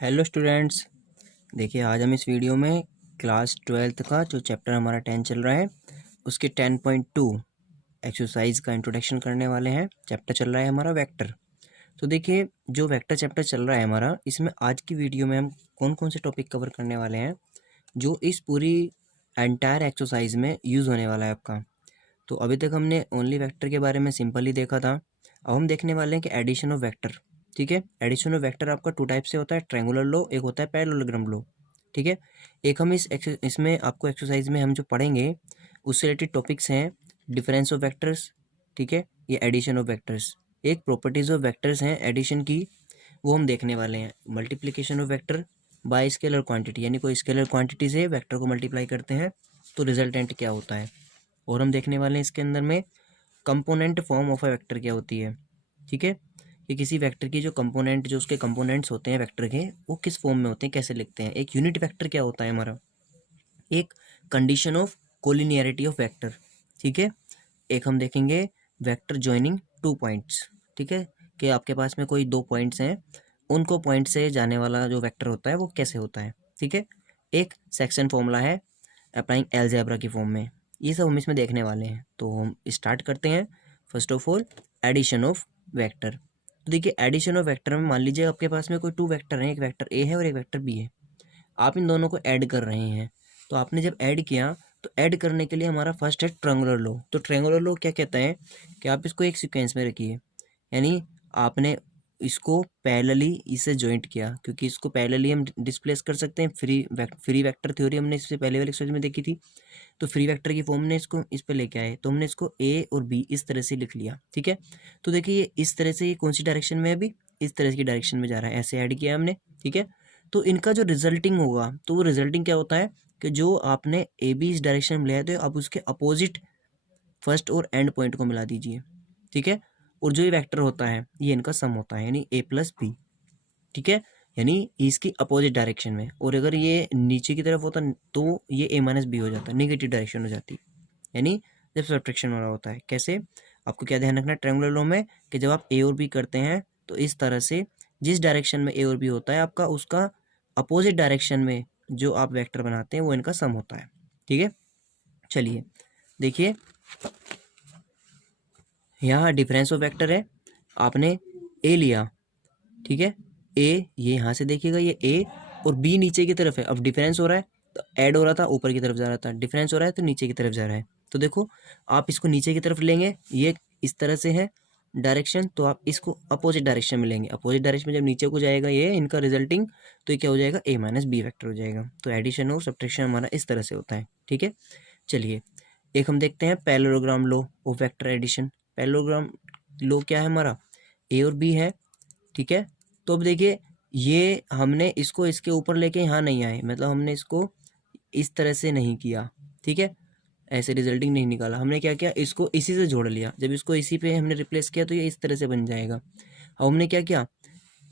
Hello students. देखिए आज हम इस वीडियो में क्लास 12th का जो चैप्टर हमारा 10 चल रहा है उसके 10.2 एक्सरसाइज का इंट्रोडक्शन करने वाले हैं। चैप्टर चल रहा है हमारा वेक्टर। तो देखिए जो वेक्टर चैप्टर चल रहा है हमारा, इसमें आज की वीडियो में हम कौन कौन से टॉपिक कवर करने वाले हैं जो इस पूरी एंटायर एक्सरसाइज में यूज़ होने वाला है आपका। तो अभी तक हमने ओनली वेक्टर के बारे में सिंपल ही देखा था। अब हम देखने वाले हैं कि एडिशन ऑफ वेक्टर। ठीक है, एडिशन ऑफ वेक्टर आपका टू टाइप से होता है, ट्रायंगुलर लो, एक होता है पैरेललोग्राम लो। ठीक है, एक हम इसमें आपको एक्सरसाइज में हम जो पढ़ेंगे उससे रिलेटेड टॉपिक्स हैं डिफरेंस ऑफ वेक्टर्स। ठीक है, ये एडिशन ऑफ वेक्टर्स, एक प्रॉपर्टीज ऑफ वेक्टर्स हैं एडिशन की, वो हम देखने वाले हैं। Multiplication of vector by scalar quantity, यानी कोई स्केलर क्वांटिटी से वेक्टर को मल्टीप्लाई करते हैं तो रिजल्टेंट क्या होता है। और हम देखने वाले हैं इसके अंदर में component form of a vector क्या होती है। ठीक है, कि किसी वेक्टर की जो कंपोनेंट, जो उसके कंपोनेंट्स होते हैं वेक्टर के, वो किस फॉर्म में होते हैं, कैसे लिखते हैं। एक यूनिट वेक्टर क्या होता है हमारा, एक condition of collinearity of vector. ठीक है, एक हम देखेंगे वेक्टर ज्वाइनिंग टू पॉइंट्स। ठीक है, कि आपके पास में कोई दो पॉइंट्स हैं, उनको पॉइंट से जाने वाला जो वेक्टर होता है वो कैसे होता है। ठीक है, एक सेक्शन फॉर्मूला है अप्लाइंग अलजेब्रा की फॉर्म में, ये सब हम इसमें देखने वाले हैं। तो हम स्टार्ट करते हैं। First of all addition of vector. तो देखिए एडिशन ऑफ वेक्टर में मान लीजिए आपके पास में कोई टू वेक्टर हैं, एक वेक्टर ए है और एक वेक्टर बी है। आप इन दोनों को ऐड कर रहे हैं। तो आपने जब ऐड किया तो ऐड करने के लिए हमारा फर्स्ट है ट्रायंगुलर लो। तो ट्रायंगुलर लो क्या कहता है कि आप इसको एक सीक्वेंस में रखिए, यानी आपने इसको पैरेलली इसे जॉइंट किया, क्योंकि इसको पैरेलली हम डिस्प्लेस कर सकते हैं। फ्री वेक्टर थ्योरी हमने इससे पहले वाले एक्सरसाइज में देखी थी। तो फ्री वेक्टर की फॉर्म ने इसको इस पे लेके आए, तो हमने इसको ए और बी इस तरह से लिख लिया। ठीक है, तो देखिए ये इस तरह से, ये कौन सी डायरेक्शन में है, अभी इस तरह की डायरेक्शन में जा रहा है, ऐसे ऐड किया हमने। ठीक है, तो इनका जो रिजल्टिंग होगा, तो वो रिजल्टिंग क्या होता है कि जो आपने ए बी इस डायरेक्शन में लिया है, तो अब उसके अपोजिट फर्स्ट और एंड पॉइंट को मिला दीजिए। ठीक है, और जो ये वेक्टर होता है ये इनका सम होता है, यानी ए प्लस बी। ठीक है, यानी इसकी अपोजिट डायरेक्शन में। और अगर ये नीचे की तरफ होता तो ये ए माइनस बी हो जाता, नेगेटिव डायरेक्शन हो जाती, यानी जब सब्ट्रैक्शन हो रहा होता है। कैसे, आपको क्या ध्यान रखना है ट्रायंगुलर लॉ में, कि जब आप ए और बी करते हैं तो इस तरह से जिस डायरेक्शन में ए और बी होता है आपका, उसका अपोजिट डायरेक्शन में जो आप वेक्टर बनाते हैं वो इनका सम होता है। ठीक है, चलिए देखिए यहाँ डिफरेंस ऑफ वेक्टर है, आपने ए लिया। ठीक है, ए ये यहाँ से देखिएगा, ये ए और बी नीचे की तरफ है। अब डिफरेंस हो रहा है तो ऐड हो रहा था ऊपर की तरफ जा रहा था, डिफरेंस हो रहा है तो नीचे की तरफ जा रहा है। तो देखो आप इसको नीचे की तरफ लेंगे, ये इस तरह से है डायरेक्शन, तो आप इसको अपोजिट डायरेक्शन में लेंगे। अपोजिट डायरेक्शन में जब नीचे को जाएगा ये इनका रिजल्टिंग, तो ये क्या हो जाएगा, ए माइनस बी वेक्टर हो जाएगा। तो एडिशन और सब्ट्रैक्शन हमारा इस तरह से होता है। ठीक है, चलिए एक हम देखते हैं parallelogram law of vector addition. Parallelogram law क्या है हमारा, ए और बी है। ठीक है, तो अब देखिए ये हमने इसको इसके ऊपर लेके यहाँ नहीं आए, मतलब हमने इसको इस तरह से नहीं किया। ठीक है, ऐसे रिजल्टिंग नहीं निकाला, हमने क्या किया, इसको इसी से जोड़ लिया। जब इसको इसी पे हमने रिप्लेस किया तो ये इस तरह से बन जाएगा। अब हमने क्या किया,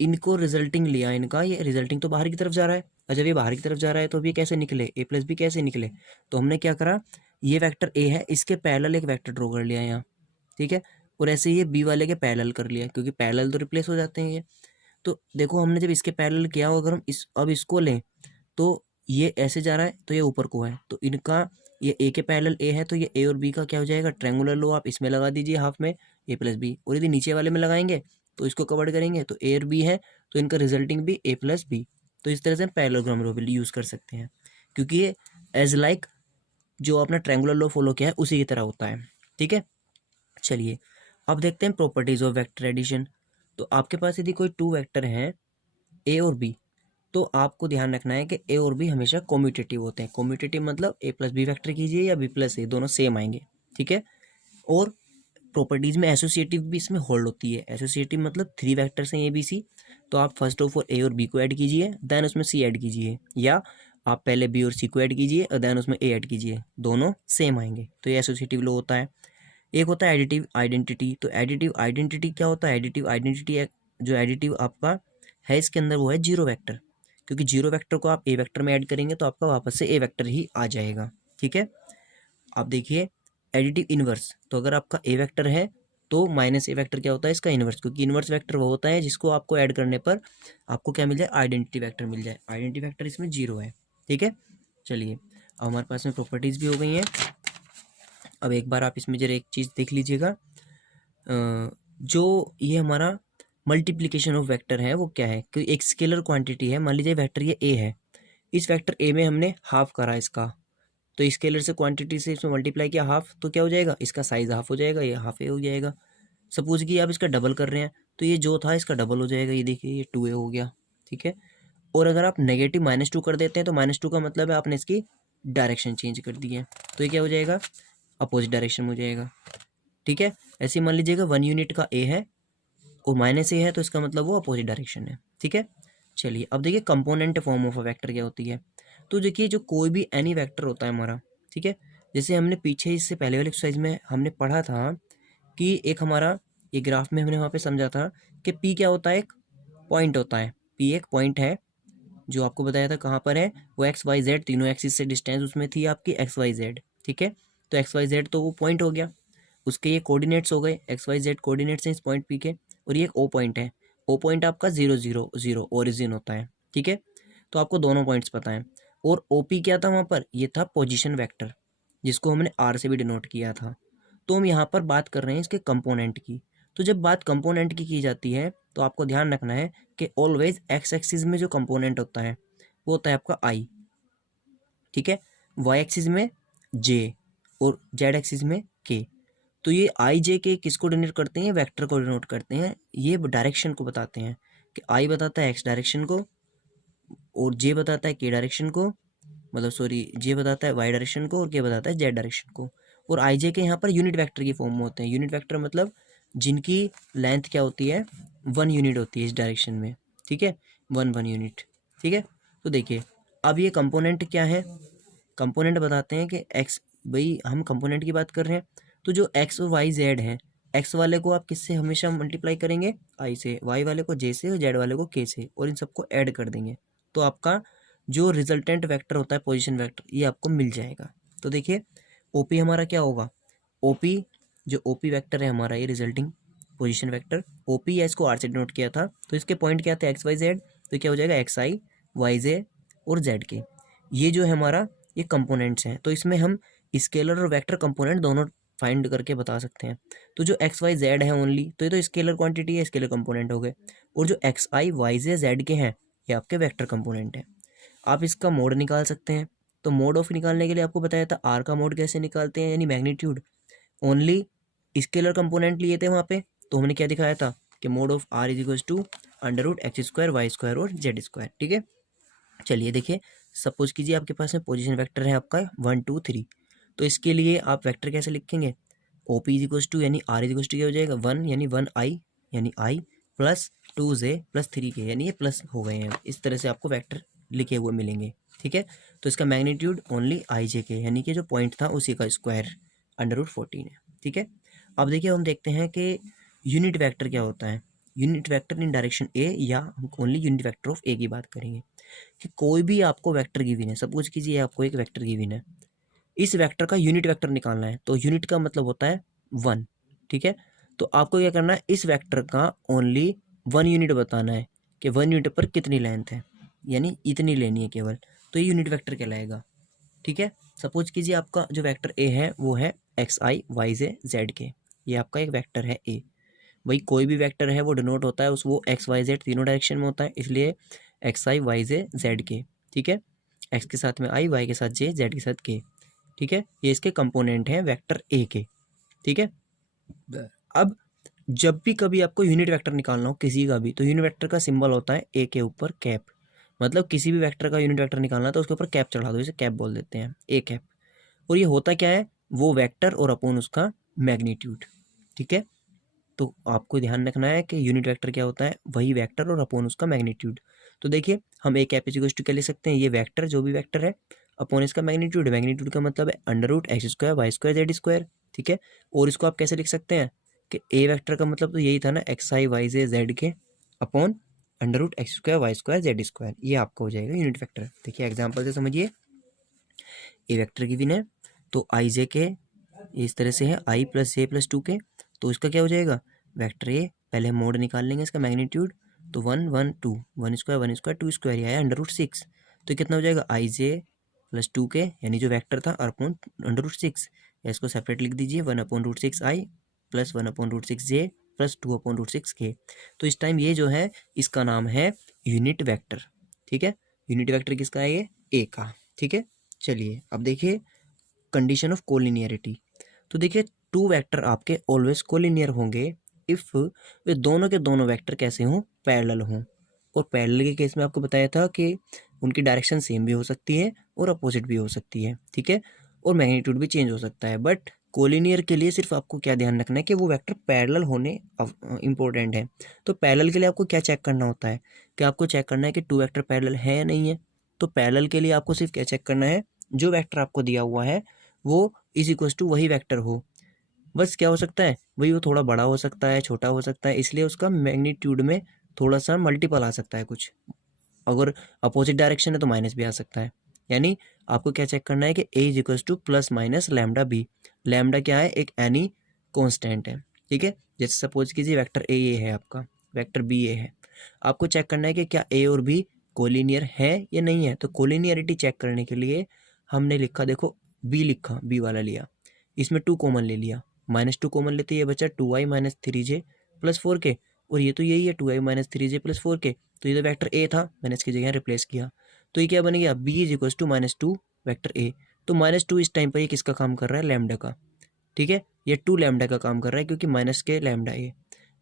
इनको रिजल्टिंग लिया, इनका ये रिजल्टिंग तो बाहर की तरफ जा रहा है, और जब ये बाहर की तरफ जा रहा है तो अब ये कैसे निकले, ए प्लस बी कैसे निकले। तो हमने क्या करा, ये वेक्टर ए है, इसके पैरेलल एक वेक्टर ड्रॉ कर लिया यहाँ। ठीक है, और ऐसे ये बी वाले के पैरेलल कर लिया, क्योंकि पैरेलल तो रिप्लेस हो जाते हैं ये। तो देखो हमने जब इसके पैरेलल किया, अगर हम इस अब इसको लें तो ये ऐसे जा रहा है तो ये ऊपर को है, तो इनका ये ए के पैरेलल ए है, तो ये ए और बी का क्या हो जाएगा, ट्रायंगुलर लो आप इसमें लगा दीजिए हाफ में, ए प्लस बी। और यदि नीचे वाले में लगाएंगे तो इसको कवर करेंगे तो ए और बी है, तो इनका रिजल्टिंग भी ए प्लस बी। तो इस तरह से हम पैरेललोग्राम लो भी यूज़ कर सकते हैं, क्योंकि ये एज लाइक जो आपने ट्रायंगुलर लो फॉलो किया है उसी की तरह होता है। ठीक है, चलिए अब देखते हैं प्रॉपर्टीज ऑफ वेक्टर एडिशन। तो आपके पास यदि कोई टू वेक्टर हैं ए और बी, तो आपको ध्यान रखना है कि ए और बी हमेशा कॉम्यूटेटिव होते हैं। कॉम्यूटेटिव मतलब ए प्लस बी वेक्टर कीजिए या बी प्लस ए, दोनों सेम आएंगे। ठीक है, और प्रॉपर्टीज में एसोसिएटिव भी इसमें होल्ड होती है। एसोसिएटिव मतलब थ्री वेक्टर्स हैं ए बी सी, तो आप फर्स्ट ऑफ ऑल ए और बी को ऐड कीजिए, देन उसमें सी ऐड कीजिए, या आप पहले बी और सी को ऐड कीजिए और देन उसमें ए ऐड कीजिए, दोनों सेम आएंगे। तो ये एसोसिएटिव लो होता है। एक होता है एडिटिव आइडेंटिटी। तो एडिटिव आइडेंटिटी क्या होता है, एडिटिव आइडेंटिटी जो एडिटिव आपका है इसके अंदर वो है जीरो वेक्टर, क्योंकि जीरो वेक्टर को आप ए वेक्टर में ऐड करेंगे तो आपका वापस से ए वेक्टर ही आ जाएगा। ठीक है, आप देखिए एडिटिव इनवर्स, तो अगर आपका ए वेक्टर है तो माइनस ए वेक्टर क्या होता है, इसका इन्वर्स, क्योंकि इन्वर्स वेक्टर वो होता है जिसको आपको ऐड करने पर आपको क्या मिल जाए, आइडेंटिटी वेक्टर मिल जाए। आइडेंटिटी वेक्टर इसमें 0 है। ठीक है, चलिए अब हमारे पास में प्रॉपर्टीज़ भी हो गई हैं। अब एक बार आप इसमें जरा एक चीज़ देख लीजिएगा, जो ये हमारा मल्टीप्लिकेशन ऑफ वेक्टर है वो क्या है, कि एक स्केलर क्वांटिटी है, मान लीजिए वेक्टर ये ए है, इस वेक्टर ए में हमने हाफ करा इसका, तो स्केलर से क्वांटिटी से इसमें मल्टीप्लाई किया हाफ, तो क्या हो जाएगा, इसका साइज हाफ हो जाएगा, ये हाफ ए हो जाएगा। सपोज कि आप इसका डबल कर रहे हैं तो ये जो था इसका डबल हो जाएगा, ये देखिए ये 2a हो गया। ठीक है, और अगर आप नेगेटिव -2 कर देते हैं तो -2 का मतलब है आपने इसकी डायरेक्शन चेंज कर दी है, तो ये क्या हो जाएगा, अपोजिट डायरेक्शन में हो जाएगा। ठीक है, ऐसे मान लीजिएगा 1 यूनिट का ए है और -a है, तो इसका मतलब वो अपोजिट डायरेक्शन है। ठीक है, चलिए अब देखिए component form of a vector क्या होती है। तो देखिए जो कोई भी एनी वेक्टर होता है हमारा, ठीक है, जैसे हमने पीछे इससे पहले वाले एक्सरसाइज में हमने पढ़ा था कि एक हमारा ये ग्राफ में हमने वहाँ पे समझा था कि पी क्या होता है, एक पॉइंट होता है। पी एक पॉइंट है, जो आपको बताया था कहाँ पर है, वो एक्स वाई जेड तीनों एक्सिस से डिस्टेंस उसमें थी आपकी एक्स वाई जेड। ठीक है, तो एक्स वाई जेड तो वो पॉइंट हो गया, उसके ये कोऑर्डिनेट्स हो गए, एक्स वाई जेड कोऑर्डिनेट्स हैं इस पॉइंट पी के, और ये एक ओ पॉइंट है। ओ पॉइंट आपका 0 0 0 ओरिजिन होता है। ठीक है, तो आपको दोनों पॉइंट्स पता है। और ओ पी क्या था वहाँ पर, ये था पोजिशन वैक्टर, जिसको हमने आर से भी डिनोट किया था। तो हम यहाँ पर बात कर रहे हैं इसके कंपोनेंट की। तो जब बात कंपोनेंट की जाती है तो आपको ध्यान रखना है कि ऑलवेज एक्स एक्सिस में जो कंपोनेंट होता है वो होता है आपका आई। ठीक है, वाई एक्सिस में जे और जेड एक्सिस में के। तो ये आई जे के किसको डिनोट करते हैं, वेक्टर को डिनोट करते हैं, ये डायरेक्शन को बताते हैं कि आई बताता है एक्स डायरेक्शन को और जे बताता है के डायरेक्शन को, मतलब सॉरी जे बताता है वाई डायरेक्शन को और के बताता है जेड डायरेक्शन को। और आई जे के यहाँ पर यूनिट वेक्टर की फॉर्म में होते हैं। यूनिट वेक्टर मतलब जिनकी लेंथ क्या होती है, 1 यूनिट होती है इस डायरेक्शन में। ठीक है, 1 यूनिट। ठीक है, तो देखिए अब ये कंपोनेंट क्या है, कंपोनेंट बताते हैं कि एक्स, भाई हम कंपोनेंट की बात कर रहे हैं, तो जो एक्स और वाई जेड है, एक्स वाले को आप किससे हमेशा मल्टीप्लाई करेंगे, आई से, वाई वाले को जे से और जेड वाले को के से, और इन सबको ऐड कर देंगे तो आपका जो रिजल्टेंट वेक्टर होता है पोजीशन वेक्टर, ये आपको मिल जाएगा। तो देखिए ओपी हमारा क्या होगा, ओपी जो ओपी वेक्टर है हमारा, ये रिजल्टिंग पोजीशन वेक्टर, ओपी या इसको आर से डिनोट किया था, तो इसके पॉइंट क्या थे, एक्स वाई जेड, तो क्या हो जाएगा एक्स आई वाई जे और जेड के। ये जो है हमारा ये कंपोनेंट्स हैं, तो इसमें हम स्केलर और वेक्टर कंपोनेंट दोनों फाइंड करके बता सकते हैं। तो जो एक्स वाई जेड है ओनली, तो ये तो स्केलर क्वांटिटी है, स्केलर कंपोनेंट हो गए, और जो एक्स आई वाई जे जेड के हैं ये आपके वेक्टर कंपोनेंट हैं। आप इसका मोड निकाल सकते हैं, तो मोड ऑफ निकालने के लिए आपको बताया था आर का मोड कैसे निकालते हैं, यानी मैग्नीट्यूड। ओनली स्केलर कंपोनेंट लिए थे वहाँ पे, तो हमने क्या दिखाया था कि mod of R is equal to √x² y² और z²। ठीक है, चलिए देखिए सपोज कीजिए आपके पास में पोजीशन वेक्टर है आपका 1 2 3, तो इसके लिए आप वेक्टर कैसे लिखेंगे, O P is equal to यानी आर इज इक्वल टू क्या हो जाएगा, 1 यानी 1 आई यानी आई प्लस 2 जे प्लस 3 के, यानी ये प्लस हो गए हैं, इस तरह से आपको वेक्टर लिखे हुए मिलेंगे। ठीक है, तो इसका मैग्नीट्यूड ओनली आई जे के, यानी कि जो पॉइंट था उसी का स्क्वायर √14 है। ठीक है, अब देखिए हम देखते हैं कि यूनिट वेक्टर क्या होता है। यूनिट वेक्टर इन डायरेक्शन ए, या हम ओनली यूनिट वेक्टर ऑफ ए की बात करेंगे कि कोई भी आपको वेक्टर गिवन है, सपोज कीजिए आपको एक वेक्टर गिवन है, इस वेक्टर का यूनिट वेक्टर निकालना है, तो यूनिट का मतलब होता है 1। ठीक है, तो आपको क्या करना है, इस वेक्टर का ओनली 1 यूनिट बताना है कि 1 यूनिट पर कितनी लेंथ है, यानी इतनी लेनी है केवल, तो ये यूनिट वेक्टर कहलाएगा। ठीक है, सपोज कीजिए आपका जो वेक्टर ए है वो है एक्स आई वाई जे जेड के, ये आपका एक वेक्टर है ए। भाई कोई भी वेक्टर है वो डिनोट होता है उस वो एक्स वाई जेड तीनों डायरेक्शन में होता है, इसलिए एक्स आई वाई जे जेड के। ठीक है, एक्स के साथ में आई, वाई के साथ जे, जेड के साथ के। ठीक है, ये इसके कंपोनेंट हैं वेक्टर ए के। ठीक है, अब जब भी कभी आपको यूनिट वेक्टर निकालना हो किसी का भी, तो यूनिट वेक्टर का सिंबल होता है ए के ऊपर कैप, मतलब किसी भी वेक्टर का यूनिट वेक्टर निकालना तो उसके ऊपर कैप चढ़ा दो, इसे कैप बोल देते हैं, ए कैप। और ये होता क्या है, वो वेक्टर और अपॉन उसका मैग्नीट्यूड। ठीक है, तो आपको ध्यान रखना है कि यूनिट वेक्टर क्या होता है, वही वेक्टर और अपॉन उसका मैग्नीट्यूड। तो देखिए हम ए कैप इज इक्वल टू क्या ले सकते हैं, ये वेक्टर जो भी वेक्टर है अपॉन इसका मैग्नीट्यूड, मैग्नीट्यूड का मतलब है √x² y² z²। ठीक है, और इसको आप कैसे लिख सकते हैं कि ए वेक्टर का मतलब तो यही था ना, एक्स आई वाई जे जेड के अपॉन √x² y² z², ये आपका हो जाएगा यूनिट वेक्टर। देखिए एग्जाम्पल से समझिए, ए वेक्टर गिवन है तो आई जे के इस तरह से है, आई प्लस जे प्लस 2 के, तो इसका क्या हो जाएगा, वेक्टर ए, पहले मोड निकाल लेंगे इसका मैग्नीट्यूड, तो 1 1 2, 1 स्क्वायर 2 स्क्वायर, ये आया √6। तो कितना हो जाएगा, आई जे प्लस 2k, यानी जो वेक्टर था अपॉन √6, या इसको सेपरेट लिख दीजिए, 1/√6i plus 1/√6j plus 2/√6k। तो इस टाइम ये जो है इसका नाम है यूनिट वेक्टर। ठीक है, यूनिट वेक्टर किसका है, ये ए का। ठीक है, चलिए अब देखिए कंडीशन ऑफ कोलिनियरिटी। तो देखिए टू वेक्टर आपके ऑलवेज कोलिनियर होंगे इफ वे दोनों के दोनों वेक्टर कैसे हों, पैरेलल हों। और पैरेलल के केस में आपको बताया था कि उनकी डायरेक्शन सेम भी हो सकती है और अपोजिट भी हो सकती है। ठीक है, और मैग्नीट्यूड भी चेंज हो सकता है। बट कोलिनियर के लिए सिर्फ आपको क्या ध्यान रखना है कि वो वेक्टर पैरेलल होने इंपॉर्टेंट है। तो पैरेलल के लिए आपको क्या चेक करना होता है, कि आपको चेक करना है कि टू वेक्टर पैरेलल है या नहीं है। तो पैरेलल के लिए आपको सिर्फ क्या चेक करना है, जो वेक्टर आपको दिया हुआ है वो इज इक्वल टू वही वेक्टर हो। बस क्या हो सकता है वही, वो थोड़ा बड़ा हो सकता है, छोटा हो सकता है, इसलिए उसका मैग्नीट्यूड में थोड़ा सा मल्टीपल आ सकता है कुछ। अगर अपोजिट डायरेक्शन है तो माइनस भी आ सकता है। यानी आपको क्या चेक करना है कि A is equal to plus minus lambda B. Lambda क्या है, एक एनी कॉन्स्टेंट है। ठीक है, जैसे सपोज कीजिए वेक्टर ए ये है आपका, वेक्टर बी ये है, आपको चेक करना है कि क्या ए और बी कोलिनियर है या नहीं है। तो कोलिनियरिटी चेक करने के लिए हमने लिखा, देखो बी लिखा, बी वाला लिया, इसमें 2 कॉमन ले लिया, -2 कॉमन लेते ये बचा 2i minus 3j plus 4k, और ये तो यही है 2i minus 3j plus 4k। तो ये तो वेक्टर ए था, मैंने इसकी जगह रिप्लेस किया, तो ये क्या बन गया, b is equal to -2 vector A. तो -2 इस टाइम पर ये किसका काम कर रहा है, लैम्डा का। ठीक है, ये 2 लैम्डा का काम कर रहा है क्योंकि माइनस के लैम्डा ए।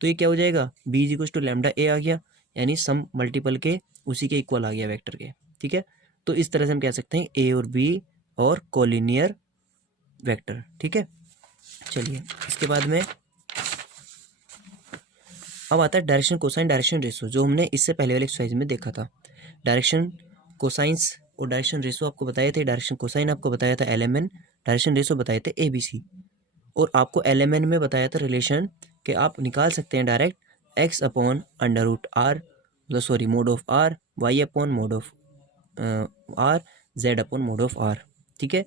तो ये क्या हो जाएगा, b is equal to lambda A आ गया, यानी सम मल्टीपल के उसी के इक्वल आ गया वेक्टर के। ठीक है, तो इस तरह से हम कह सकते हैं ए और बी और कोलिनियर वेक्टर। ठीक है, चलिए इसके बाद में अब आता है डायरेक्शन कोसाइन डायरेक्शन रेशो, जो हमने इससे पहले वाले एक्सरसाइज में देखा था। डायरेक्शन कोसाइंस और डायरेक्शन रेशो आपको बताए थे, डायरेक्शन कोसाइन आपको बताया था LMN, डायरेक्शन रेशो बताए थे ABC। और आपको LMN में बताया था रिलेशन कि आप निकाल सकते हैं डायरेक्ट x अपॉन √r, मतलब sorry mode of r, y upon mode of r, z upon mode of r। ठीक है,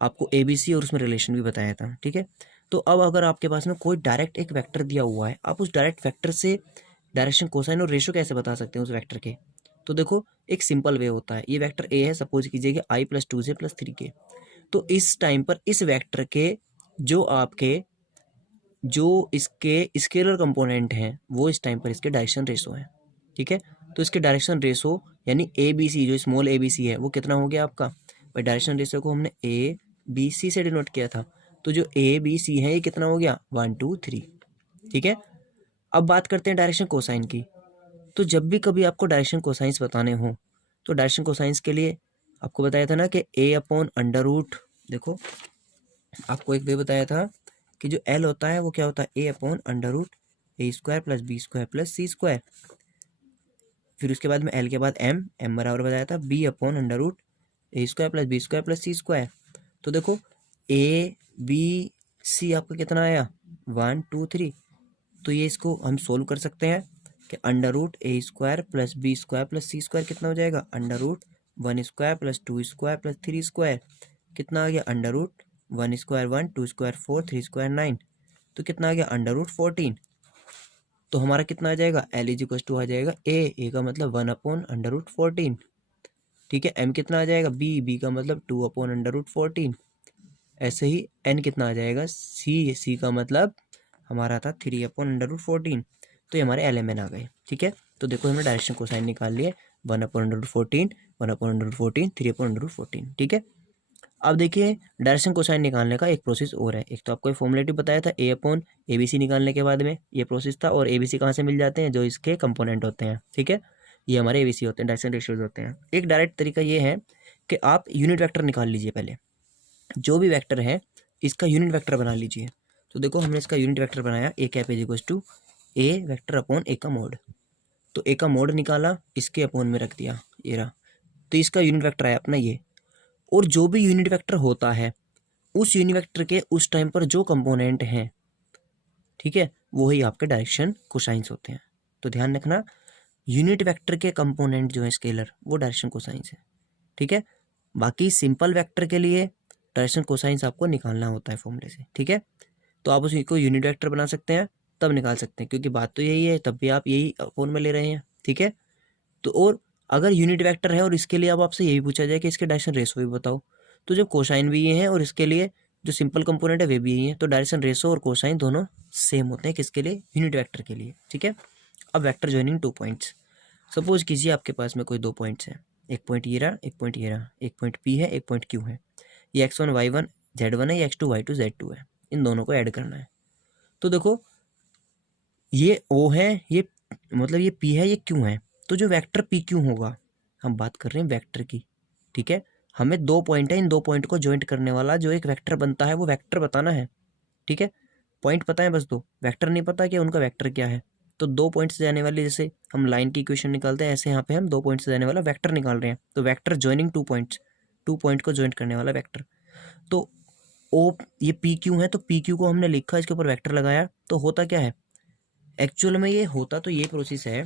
आपको ABC और उसमें रिलेशन भी बताया था। ठीक है, तो अब अगर आपके पास में कोई डायरेक्ट एक वेक्टर दिया हुआ है, आप उस डायरेक्ट वेक्टर से डायरेक्शन कोसाइन और रेशो कैसे बता सकते हैं उस वेक्टर के। तो देखो एक सिंपल वे होता है, ये वेक्टर ए है, सपोज कीजिए कि i plus 2j plus 3k। तो इस टाइम पर इस वेक्टर के जो आपके जो इसके स्केलर कंपोनेंट हैं वो इस टाइम पर इसके डायरेक्शन रेशो हैं। ठीक है, तो इसके डायरेक्शन रेशो यानी ABC, जो स्मॉल ABC है वो कितना हो गया आपका, भाई डायरेक्शन रेशो को हमने ABC से डिनोट किया था, तो जो ABC है ये कितना हो गया, 1 2 3। ठीक है, अब बात करते हैं डायरेक्शन कोसाइन की। तो जब भी कभी आपको डायरेक्शन कोसाइंस बताने हो, तो डायरेक्शन कोसाइंस के लिए आपको बताया था ना कि a अपॉन अंडर रूट, देखो आपको एक वे बताया था कि जो L होता है वो क्या होता है, a upon √a² plus b² plus c²। फिर उसके बाद में L के बाद m बराबर बताया था b upon √a² plus b² plus c²। तो देखो a b c आपका कितना आया, 1 2 3। तो ये इसको हम सोल्व कर सकते हैं कि √a² plus b² plus c² कितना हो जाएगा, √1² प्लस 2² प्लस 3²। कितना आ गया, √1² 1 2² 4 3² 9। तो कितना आ गया, √14। तो हमारा कितना आ जाएगा, L इज इक्वल टू आ जाएगा a का मतलब 1 अपॉन √14। ठीक है, m कितना आ जाएगा, b का मतलब 2 अपॉन √14। ऐसे ही n कितना आ जाएगा, c का मतलब हमारा था 3 अपॉन √14। तो ये हमारे LMN आ गए। ठीक है, तो देखो हमने डायरेक्शन कोसाइन निकाल लिए, 1 अपॉन √14, 1 अपॉन √14, 3 अपॉन √14। ठीक है, अब देखिए डायरेक्शन कोसाइन निकालने का एक प्रोसेस और है। एक तो आपको फॉर्मुलेटिव बताया था a अपॉन ABC निकालने के बाद में ये प्रोसेस था, और ABC कहाँ से मिल जाते हैं, जो इसके कंपोनेंट होते हैं। ठीक है, ये हमारे ABC होते हैं, डायरेक्शन रेशियोज होते हैं। एक डायरेक्ट तरीका ये है कि आप यूनिट वेक्टर निकाल लीजिए, पहले जो भी वेक्टर है इसका यूनिट वेक्टर बना लीजिए। तो देखो हमने इसका यूनिट वेक्टर बनाया, a cap is equal to a vector upon a का मोड। तो a का मोड निकाला, इसके अपॉन में रख दिया, ये रहा। तो इसका यूनिट वेक्टर आया अपना ये। और जो भी यूनिट वेक्टर होता है उस यूनिट वेक्टर के उस टाइम पर जो कंपोनेंट हैं, ठीक है, वो ही आपके डायरेक्शन कोसाइंस होते हैं। तो ध्यान रखना, यूनिट वेक्टर के कंपोनेंट जो है स्केलर, वो डायरेक्शन कोसाइंस है। ठीक है, बाकी सिंपल वेक्टर के लिए डायरेक्शन कोसाइंस आपको निकालना होता है फॉर्मूले से। ठीक है, तो आप उसको यूनिट वेक्टर बना सकते हैं, तब निकाल सकते हैं, क्योंकि बात तो यही है, तब भी आप यही फोन में ले रहे हैं, ठीक है। तो और अगर यूनिट वेक्टर है और इसके लिए अब आपसे यही पूछा जाए कि इसके डायरेक्शन रेशो भी बताओ, तो जो कोसाइन भी ये है और इसके लिए जो सिंपल कंपोनेंट है वे भी यही है, तो डायरेक्शन रेशो और कोसाइन दोनों सेम होते हैं किसके लिए, यूनिट वेक्टर के लिए, ठीक है। अब वेक्टर जॉइनिंग 2 पॉइंट्स, सपोज कीजिए आपके पास में कोई 2 पॉइंट्स हैं, एक पॉइंट ये रहा, एक पॉइंट ये रहा, एक पॉइंट P है, एक पॉइंट Q है, ये x1 y1 z1 है, ये x2 y2 z2 है, इन दोनों को ऐड करना है। तो देखो ये O है, ये मतलब ये P है, ये Q है, तो जो वेक्टर PQ होगा, हम बात कर रहे हैं वेक्टर की, ठीक है। हमें 2 पॉइंट है, इन 2 पॉइंट को ज्वाइंट करने वाला जो एक वेक्टर बनता है वो वेक्टर बताना है, ठीक है। पॉइंट पता है बस 2, वेक्टर नहीं पता कि उनका वेक्टर क्या है। तो 2 पॉइंट से जाने वाली, जैसे हम लाइन की इक्वेशन निकालते हैं, ऐसे यहाँ पे हम 2 पॉइंट से जाने वाला वेक्टर निकाल रहे हैं, तो वेक्टर ज्वाइनिंग 2 पॉइंट्स, 2 पॉइंट को ज्वाइंट करने वाला वेक्टर। तो ओ ये पी क्यू है, तो पी क्यू को हमने लिखा, इसके ऊपर वेक्टर लगाया, तो होता क्या है एक्चुअल में, ये होता तो ये प्रोसेस है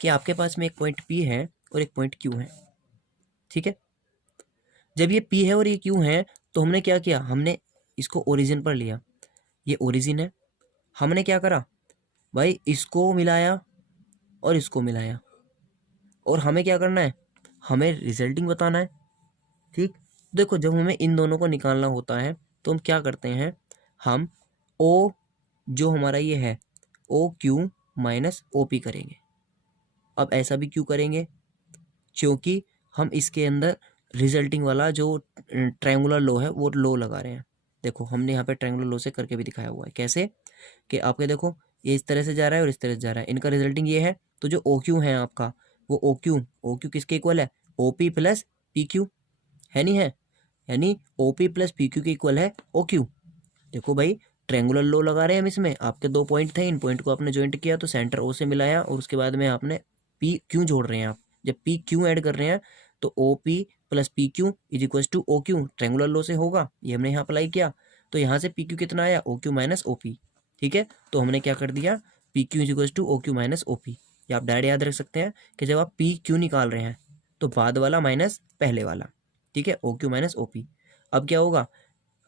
कि आपके पास में एक पॉइंट पी है और एक पॉइंट क्यू है, ठीक है। जब ये पी है और ये क्यू है, तो हमने क्या किया, हमने इसको ओरिजिन पर लिया, ये ओरिजिन है, हमने क्या करा भाई, इसको मिलाया और इसको मिलाया, और हमें क्या करना है, हमें रिजल्टिंग बताना है, ठीक। देखो जब हमें इन दोनों को निकालना होता है तो हम क्या करते हैं, हम ओ जो हमारा ये है O Q minus O P करेंगे। अब ऐसा भी क्यों करेंगे, क्योंकि हम इसके अंदर रिजल्टिंग वाला जो ट्रायंगुलर लो है वो लो लगा रहे हैं। देखो हमने यहाँ पे ट्रायंगुलर लो से करके भी दिखाया हुआ है, कैसे कि आपके देखो ये इस तरह से जा रहा है और इस तरह से जा रहा है, इनका रिजल्टिंग ये है, तो जो ओ क्यू है आपका, वो ओ क्यू किसके इक्वल है, O P plus P Q, है नहीं है, यानी O P plus P Q के इक्वल है ओ क्यू। देखो भाई ट्रायंगुलर लो लगा रहे हैं हम इसमें, आपके 2 पॉइंट थे, इन पॉइंट को आपने ज्वाइंट किया तो सेंटर ओ से मिलाया, और उसके बाद में आपने पी क्यू जोड़ रहे हैं आप, जब पी क्यू ऐड कर रहे हैं तो O P plus P Q is equal to O Q, triangular law से होगा, ये हमने यहाँ अप्लाई किया, तो यहाँ से पी क्यू कितना आया, O Q minus O P, ठीक है। तो हमने क्या कर दिया, P Q is equal to O Q minus O P. ये आप डायरेक्ट याद रख सकते हैं कि जब आप पी क्यू निकाल रहे हैं तो बाद वाला माइनस पहले वाला, ठीक है, O Q minus O P. अब क्या होगा,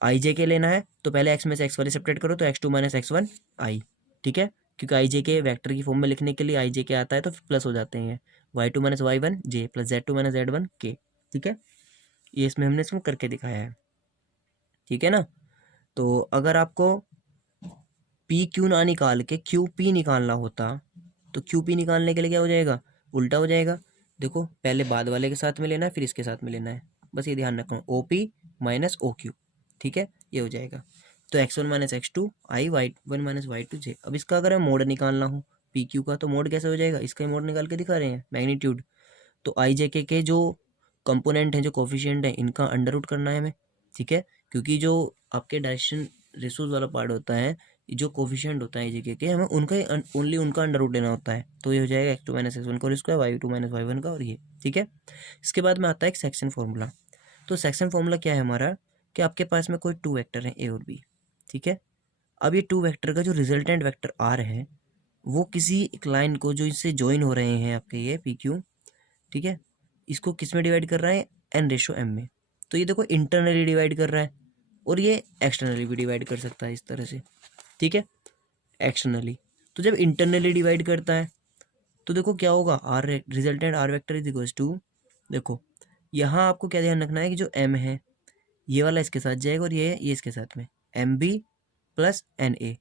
आई जे के लेना है तो पहले एक्स में से एक्स वाले सेपरेट करो, तो X two minus X one I, ठीक है, क्योंकि आई जे के वैक्टर की फॉर्म में लिखने के लिए आई जे के आता है तो प्लस हो जाते हैं, Y two minus Y one J plus Z two minus Z one के, ठीक है। ये इसमें हमने इसमें करके दिखाया है, ठीक है ना। तो अगर आपको पी क्यू ना निकाल के क्यू पी निकालना होता, तो क्यू पी निकालने के लिए क्या हो जाएगा, उल्टा हो जाएगा। देखो पहले बाद वाले के साथ में लेना है, फिर इसके साथ में लेना है, बस ये ध्यान रखना, O P minus O Q, ठीक है, ये हो जाएगा। तो X one minus X two I Y one minus Y two J. अब इसका अगर मोड निकालना हो पी क्यू का, तो मोड कैसे हो जाएगा, इसका ही मोड निकाल के दिखा रहे हैं, मैग्नीट्यूड। तो आई जे के जो कंपोनेंट हैं, जो कोफिशिएंट हैं, इनका अंडर रूट करना है हमें, ठीक है, क्योंकि जो आपके डायरेक्शन रेशोज वाला पार्ट होता है, जो कोफिशिएंट होता है आई जे के हमें उनका ही ओनली उनका अंडर रूट लेना होता है, तो ये हो जाएगा X two minus X one का और square Y two minus Y one का, और ये ठीक है। इसके बाद में आता है एक सेक्शन फॉर्मूला। तो सेक्शन फॉर्मूला क्या है हमारा, कि आपके पास में कोई 2 वेक्टर हैं ए और बी, ठीक है। अब ये 2 वेक्टर का जो रिजल्टेंट वेक्टर आर है, वो किसी एक लाइन को जो इससे ज्वाइन हो रहे हैं आपके ये पी क्यू, ठीक है, इसको किस में डिवाइड कर रहा है, एन रेशो एम में। तो ये देखो इंटरनली डिवाइड कर रहा है और ये एक्सटर्नली भी डिवाइड कर सकता है इस तरह से, ठीक है, एक्सटर्नली। तो जब इंटरनली डिवाइड करता है तो देखो क्या होगा, R resultant R vector is equal to, देखो यहाँ आपको क्या ध्यान रखना है कि जो एम है ये वाला इसके साथ जाएगा और ये इसके साथ में, M B plus N A,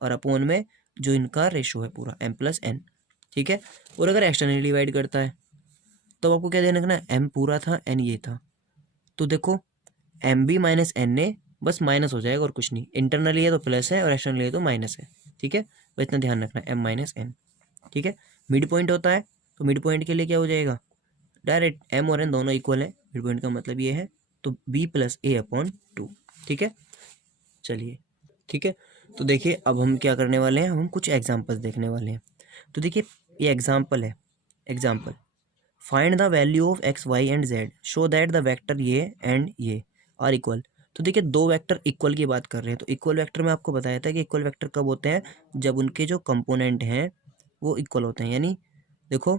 और अपोन में जो इनका रेशो है पूरा एम प्लस एन, ठीक है। और अगर एक्सटर्नली डिवाइड करता है तो आपको क्या ध्यान रखना है, एम पूरा था एन ये था, तो देखो M B minus N A बस माइनस हो जाएगा और कुछ नहीं, इंटरनली है तो प्लस है और एक्सटर्नली है तो माइनस है, ठीक है, बस इतना ध्यान रखना है, एम माइनस एन, ठीक है। मिड पॉइंट होता है तो मिड पॉइंट के लिए क्या हो जाएगा, डायरेक्ट एम और एन दोनों इक्वल है, मिड पॉइंट का मतलब ये है, तो बी प्लस ए अपॉन टू, ठीक है। चलिए ठीक है, तो देखिए अब हम क्या करने वाले हैं, हम कुछ एग्जाम्पल्स देखने वाले हैं। तो देखिए ये एग्जाम्पल है, example find the value of X Y and Z show that the vector ये एंड ये आर इक्वल। तो देखिए 2 वेक्टर इक्वल की बात कर रहे हैं, तो इक्वल वेक्टर में आपको बताया था कि इक्वल वेक्टर कब होते हैं, जब उनके जो कंपोनेंट हैं वो इक्वल होते हैं, यानी देखो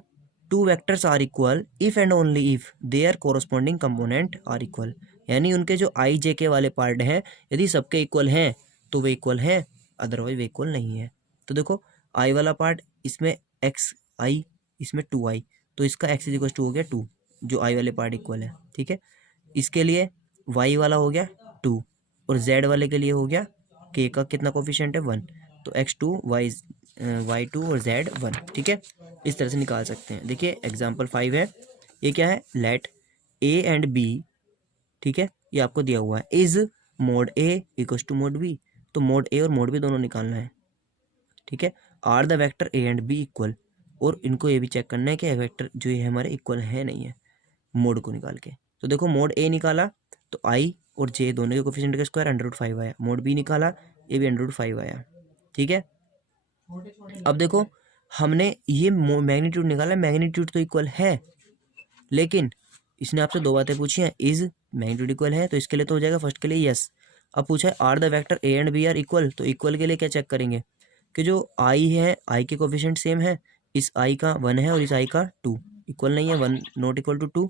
2 vectors are equal if and only if their corresponding component are equal, यानी उनके जो आई जे के वाले पार्ट हैं यदि सबके इक्वल हैं तो वे इक्वल है, अदरवाइज वे इक्वल नहीं है। तो देखो आई वाला पार्ट इसमें एक्स आई, इसमें 2i, तो इसका x इज इक्वल टू हो गया 2, जो आई वाले पार्ट इक्वल है। ठीक है, इसके लिए y वाला हो गया 2 और z वाले के लिए हो गया k का कितना कोफिशिएंट है 1, तो x2 y2 और z1। ठीक है, इस तरह से निकाल सकते हैं। देखिए एग्जाम्पल 5 है, ये क्या है, लेट a एंड b, ठीक है, ये आपको दिया हुआ है, is mod a equal to mod b, तो मोड a और मोड b दोनों निकालना है। ठीक है, are the vector a and b equal, और इनको ये भी चेक करना है कि वेक्टर जो ये हमारे इक्वल है नहीं है, मोड को निकाल के। तो देखो मोड a निकाला तो i और j दोनों के कोफिशिएंट का स्क्वायर √5 आया, मोड b निकाला ये भी √5 आया। ठीक है, अब देखो हमने ये मैग्नीट्यूड निकाला, मैग्नीट्यूड तो इक्वल है, लेकिन इसने आपसे दो बातें पूछी हैं, इज मैग्नीट्यूड इक्वल है तो इसके लिए तो हो जाएगा फर्स्ट के लिए यस। अब पूछा है are the vector a and b are equal, तो इक्वल के लिए क्या चेक करेंगे कि जो i है, i के कोफिशिएंट सेम है, इस i का 1 है और इस i का 2, इक्वल नहीं है, 1 नॉट इक्वल टू 2,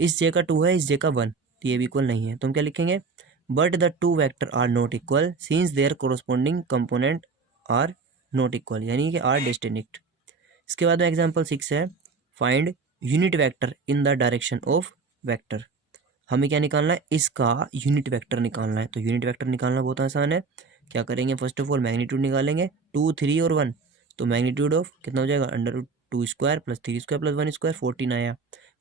इस j का 2 है, इस j का 1, तो ये भी इक्वल नहीं है। तो हम क्या लिखेंगे, but the two vector are not equal since their corresponding component are not equal, यानी कि आर डिस्टिंक्ट। इसके बाद में एग्जाम्पल 6 है, find unit vector in the direction of vector. हमें क्या निकालना है, इसका यूनिट वेक्टर निकालना है। तो यूनिट वेक्टर निकालना बहुत आसान है, क्या करेंगे, फर्स्ट ऑफ ऑल मैग्नीट्यूड निकालेंगे, 2 3 और 1, तो मैग्नीट्यूड ऑफ कितना हो जाएगा, √2 square plus 3 square plus 1 square, 14 आया।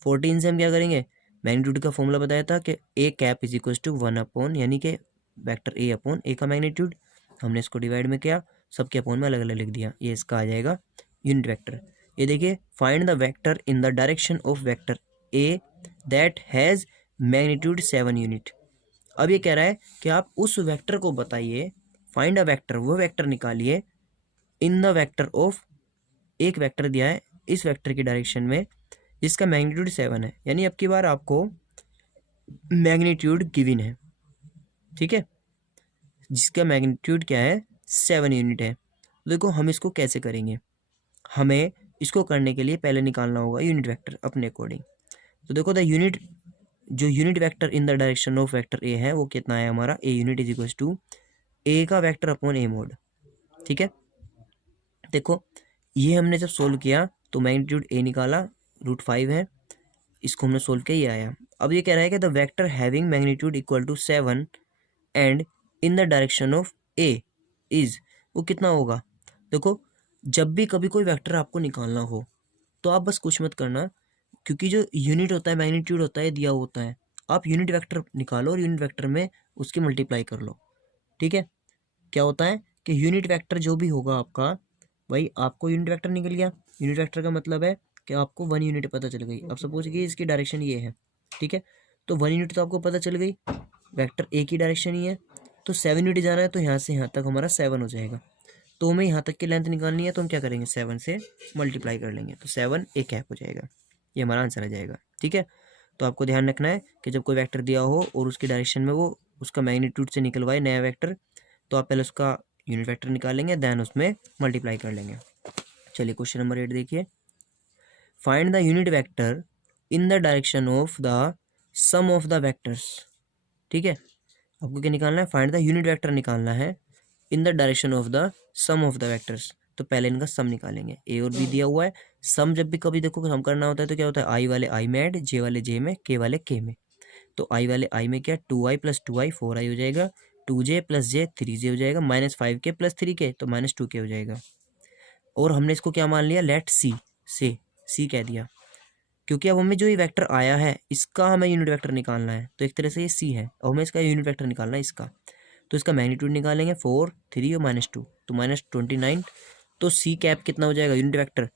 14 से हम क्या करेंगे, मैग्नीट्यूड का फॉर्मूला बताया था कि A cap is equal to 1 upon, यानी कि वेक्टर ए अपॉन ए का मैग्नीट्यूड, हमने इसको डिवाइड में किया, सबके अपॉन में अलग अलग लिख दिया, ये इसका आ जाएगा यूनिट वेक्टर। ये देखिए, find the vector in the direction of vector A that has magnitude 7 unit. अब ये कह रहा है कि आप उस वेक्टर को बताइए, फाइंड अ वेक्टर, वो वेक्टर निकालिए इन द वेक्टर ऑफ, एक वेक्टर दिया है इस वेक्टर की डायरेक्शन में जिसका मैग्नीट्यूड 7 है, यानी अब की बार आपको मैग्नीट्यूड गिवन है, ठीक है, जिसका मैग्नीट्यूड क्या है 7 यूनिट है। देखो हम इसको कैसे करेंगे, हमें इसको करने के लिए पहले निकालना होगा यूनिट वेक्टर अपने अकॉर्डिंग। तो देखो द यूनिट, जो unit vector in the direction of vector A है वो कितना है हमारा, a unit is equal to ए का वेक्टर अपॉन ए मोड। ठीक है, देखो ये हमने जब सोल्व किया तो मैग्नीट्यूड ए निकाला, √5 है, इसको हमने सोल्व किया, ये आया। अब ये कह रहा है कि the vector having magnitude equal to 7 and in the direction of A is, वो कितना होगा। देखो जब भी कभी कोई वेक्टर आपको निकालना हो तो आप बस कुछ मत करना, क्योंकि जो यूनिट होता है, मैग्नीट्यूड होता है, दिया होता है, आप यूनिट वेक्टर निकालो और यूनिट वेक्टर में उसकी मल्टीप्लाई कर लो। ठीक है, क्या होता है कि यूनिट वेक्टर जो भी होगा आपका, भाई आपको यूनिट वेक्टर निकल गया, यूनिट वेक्टर का मतलब है कि आपको 1 यूनिट पता चल गई। अब सपोज कि इसकी डायरेक्शन ये है, ठीक है, तो 1 यूनिट तो आपको पता चल गई, वेक्टर ए की डायरेक्शन ही है, तो 7 यूनिट जाना है, तो यहाँ से यहाँ तक हमारा 7 हो जाएगा। तो हमें यहाँ तक की लेंथ निकालनी है, तो हम क्या करेंगे, 7 से मल्टीप्लाई कर लेंगे, तो 7 एक कैप हो जाएगा, ये हमारा आंसर आ जाएगा। ठीक है, तो आपको ध्यान रखना है कि जब कोई वेक्टर दिया हो और उसकी डायरेक्शन में वो उसका मैग्नीट्यूड से निकलवाए नया वेक्टर, तो आप पहले उसका यूनिट वेक्टर निकालेंगे, देन उसमें मल्टीप्लाई कर लेंगे। चलिए क्वेश्चन नंबर 8 देखिए, find the unit vector in the direction of the sum of the vectors. ठीक है, आपको क्या निकालना है, फाइंड द यूनिट वेक्टर निकालना है in the direction of the sum of the vectors. तो पहले इनका सम निकालेंगे, ए और बी दिया हुआ है, सम जब भी कभी देखो सम करना होता है तो क्या होता है, आई वाले आई में ऐड, जे वाले जे में, के वाले के में। तो आई वाले आई में क्या, 2i + 2i 4i हो जाएगा, 2j + j 3j हो जाएगा, -5k + 3k तो -2k हो जाएगा। और हमने इसको क्या मान लिया, लेट सी, से सी कह दिया, क्योंकि अब हमें जो ये वेक्टर आया है इसका हमें यूनिट वेक्टर निकालना है, तो एक तरह से ये सी है और हमें इसका यूनिट वेक्टर निकालना है इसका, तो इसका मैग्नीट्यूड निकालेंगे 4 3 और -2 तो -29। तो सी कैप कितना हो जाएगा, यूनिट वेक्टर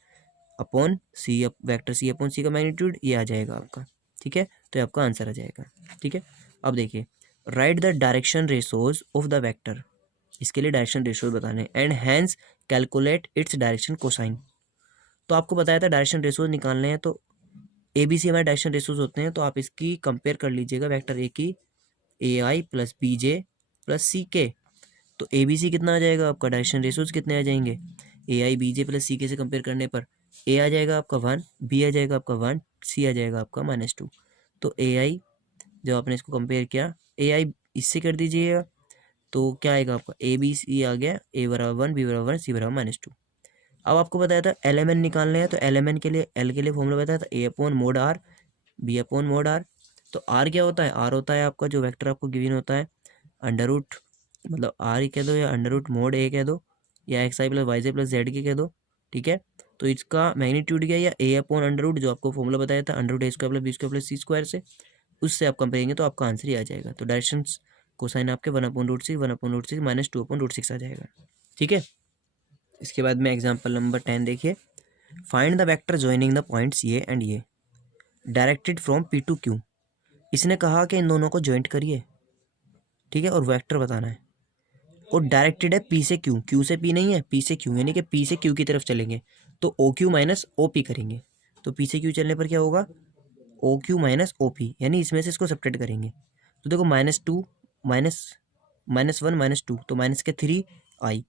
अपॉन सी, वेक्टर सी अपॉन सी का मैग्नीट्यूड, ये आ जाएगा आपका। ठीक है, तो ये आपका आंसर आ जाएगा। ठीक है, अब देखिए, write the direction ratios of the vector, इसके लिए डायरेक्शन रेशोज बताने, and hence calculate its direction cosine. तो आपको बताया था डायरेक्शन रेशोज निकालने हैं, तो ए बी सी हमारे डायरेक्शन रेशोज होते हैं, तो आप इसकी कंपेयर कर लीजिएगा वेक्टर ए की, AI + BJ + CK, तो ABC कितना आ जाएगा आपका, डायरेक्शन रेशोज कितने आ जाएंगे, AI BJ + CK से कंपेयर करने पर A आ जाएगा आपका 1, B आ जाएगा आपका 1, C आ जाएगा आपका -2। तो AI जब आपने इसको कंपेयर किया, AI इससे कर दीजिएगा, तो क्या आएगा आपका ए बी सी आ गया, ए बराबर 1, बी बराबर 1, सी बराबर -2। अब आपको बताया था एल एम एन निकालने हैं, तो एल एम एन के लिए, एल के लिए फॉर्मूला बताया था A upon mod R, B upon mod R. तो आर क्या होता है, आर होता है आपका जो वेक्टर आपको गिवन होता है अंडर रूट, मतलब आर ही कह दो या अंडर रूट मोड ए कह दो या एक्स आई प्लस वाई जे प्लस जेड के कह दो, ठीक है। तो इसका मैग्नीट्यूड क्या है, या ए अपॉन अंडर रूट जो आपको फॉर्मूला बताया था under root A square plus B square plus C square से, उससे आप कंपेयरिंग तो आपका आंसर ही आ जाएगा। तो डायरेक्शन कोसाइन आपके 1/√6 1/√6 -2/√6 आ जाएगा, ठीक है। इसके बाद में एग्जाम्पल नंबर 10 देखिए, find the vector joining the points ये एंड ये directed from P to Q. इसने कहा कि इन दोनों को ज्वाइंट करिए, ठीक है, और वेक्टर बताना है, और डायरेक्टेड है पी से क्यू, क्यू से पी नहीं है, पी से क्यू, यानी कि पी से क्यू की तरफ चलेंगे तो O Q minus O P करेंगे। तो पी से क्यू चलने पर क्या होगा, O Q minus O P, यानी इसमें से इसको सब्ट्रैक्ट करेंगे। तो देखो -2 -1 -2 तो माइनस के 3 आई,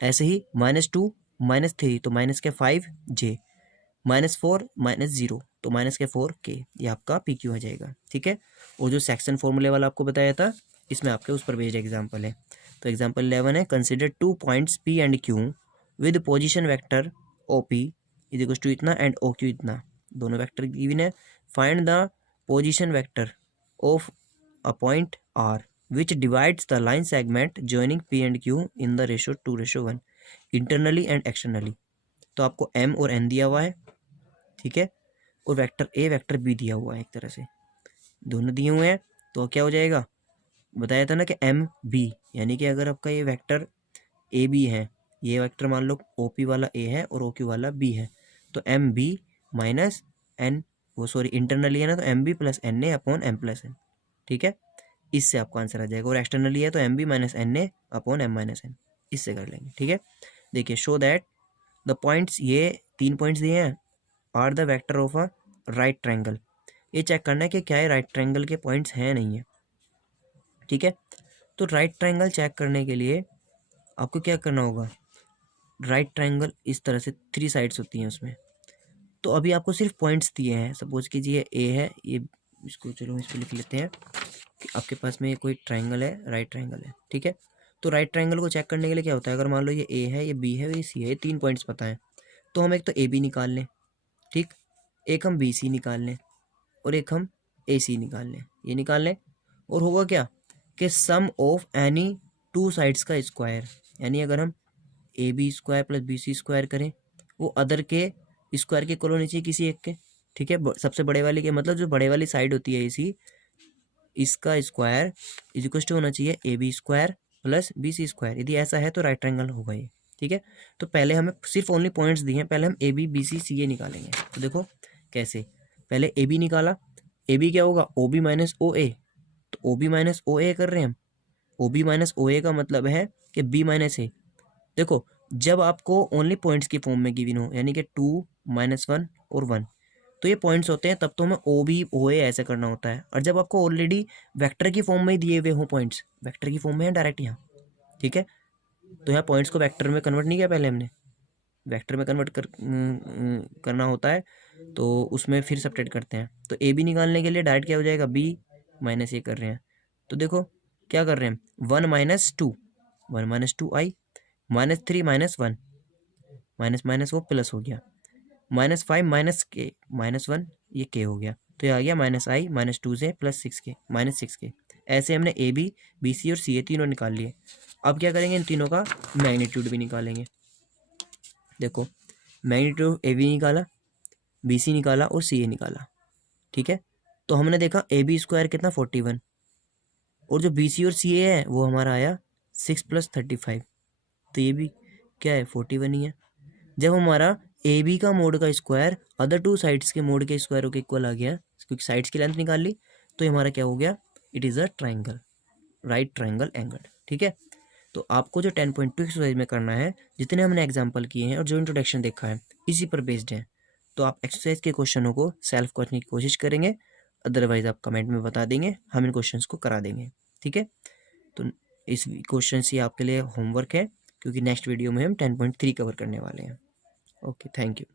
ऐसे ही -2 -3 तो माइनस के 5 जे, -4 -0 तो माइनस के 4 के, ये आपका पी क्यू आ जाएगा, ठीक है। और जो सेक्शन फॉर्मूले वाला आपको बताया था इसमें आपके उस पर बेस्ड एग्जाम्पल है। तो एग्जाम्पल 11 है, consider 2 points P and Q with position vector O P is equal to इतना एंड ओ क्यू इतना, दोनों वैक्टर गिवन है। Find the position vector of a point R which divides the line segment joining P and Q in the ratio 2:1 internally and externally। तो आपको M और N दिया हुआ है, ठीक है, और वेक्टर A वेक्टर B दिया हुआ है, एक तरह से दोनों दिए हुए हैं। तो क्या हो जाएगा, बताया था ना कि एम बी, यानी कि अगर आपका ये वेक्टर ए बी है, ये वेक्टर मान लो ओ पी वाला ए है और ओ क्यू वाला बी है, तो एम बी माइनस एन, वो सॉरी इंटरनली है ना, तो M B plus N A upon M plus N, ठीक है, इससे आपका आंसर आ जाएगा। और एक्सटर्नली है तो M B minus N A upon M minus N, इससे कर लेंगे, ठीक है। देखिए, शो दैट द पॉइंट्स, ये 3 पॉइंट्स दिए हैं, are the vector of a right triangle. ये चेक करना है कि क्या ये राइट ट्रायंगल के पॉइंट्स हैं नहीं है, ठीक है। तो राइट ट्रायंगल चेक करने के लिए आपको क्या करना होगा, राइट ट्रायंगल इस तरह से 3 साइड्स होती हैं उसमें, तो अभी आपको सिर्फ पॉइंट्स दिए हैं। सपोज कीजिए ए है, ये इसको चलो इस पर लिख लेते हैं कि आपके पास में ये कोई ट्रायंगल है, राइट ट्रायंगल है, ठीक है। तो राइट ट्रायंगल को चेक करने के लिए क्या होता है, अगर मान लो ये ए है, ये बी है, ये सी है, ये 3 पॉइंट्स पता है, तो हम एक तो ए बी निकाल लें, ठीक, एक हम बी सी निकाल लें और एक हम ए सी निकाल लें, ये निकाल लें। और होगा क्या कि सम ऑफ एनी 2 साइड्स का स्क्वायर, यानी अगर हम A B square plus B C square करें, वो अदर के स्क्वायर के इक्वल होनी चाहिए किसी एक के, ठीक है, सबसे बड़े वाले के, मतलब जो बड़े वाली साइड होती है इसी, इसका स्क्वायर इज इक्वल टू होना चाहिए A B square plus B C square. यदि ऐसा है तो राइट ट्रायंगल होगा ये, ठीक है। तो पहले हमें सिर्फ ओनली पॉइंट्स दिए हैं, पहले हम ए बी बी सी सी ए निकालेंगे। तो देखो कैसे, पहले ए बी निकाला, ए बी क्या होगा, ओ बी माइनस ओ ए, तो ओ बी माइनस ओ ए कर रहे हैं हम, ओ बी माइनस ओ ए का मतलब है कि बी माइनस ए। देखो, जब आपको ओनली पॉइंट्स की फॉर्म में गिवन हो, यानी कि 2 -1 और 1, तो ये पॉइंट्स होते हैं, तब तो हमें ओ बी ओ ए ऐसे करना होता है। और जब आपको ऑलरेडी वेक्टर की फॉर्म में ही दिए हुए हो पॉइंट्स, वेक्टर की फॉर्म में है डायरेक्ट यहाँ, ठीक है, तो यहाँ पॉइंट्स को वेक्टर में कन्वर्ट नहीं किया पहले हमने, वेक्टर में कन्वर्ट करना होता है, तो उसमें फिर सब्ट्रैक्ट करते हैं। तो ए बी निकालने के लिए डायरेक्ट क्या हो जाएगा, बी माइनस ए कर रहे हैं, तो देखो क्या कर रहे हैं, 1 -2 1 -2 आई, -3 -1 माइनस माइनस वो प्लस हो गया, -5 माइनस के -1 ये के हो गया, तो ये आ गया -i -2 से +6 के -6 के। ऐसे हमने ए बी बी सी और सी ए तीनों निकाल लिए। अब क्या करेंगे, इन तीनों का मैग्नीट्यूड भी निकालेंगे। देखो, मैग्नीट्यूड ए बी निकाला, बी सी निकाला और सी ए निकाला, ठीक है। तो हमने देखा ए बी स्क्वायर कितना 41, और जो बी सी और सी ए है वो हमारा आया 6 + 35, तो ये भी क्या है 41 ही है। जब हमारा ए बी का मोड का स्क्वायर अदर 2 साइड्स के मोड के स्क्वायर के इक्वल आ गया, क्योंकि साइड्स की लेंथ निकाल ली, तो ये हमारा क्या हो गया, it is a triangle, right triangle angle, ठीक है। तो आपको जो 10.2 एक्सरसाइज में करना है, जितने हमने एग्जाम्पल किए हैं और जो इंट्रोडक्शन देखा है इसी पर बेस्ड है, तो आप एक्सरसाइज के क्वेश्चनों को सेल्फ करने की कोशिश करेंगे, अदरवाइज आप कमेंट में बता देंगे, हम इन क्वेश्चंस को करा देंगे, ठीक है। तो इस क्वेश्चन ही आपके लिए होमवर्क है, क्योंकि नेक्स्ट वीडियो में हम 10.3 कवर करने वाले हैं। Okay, thank you.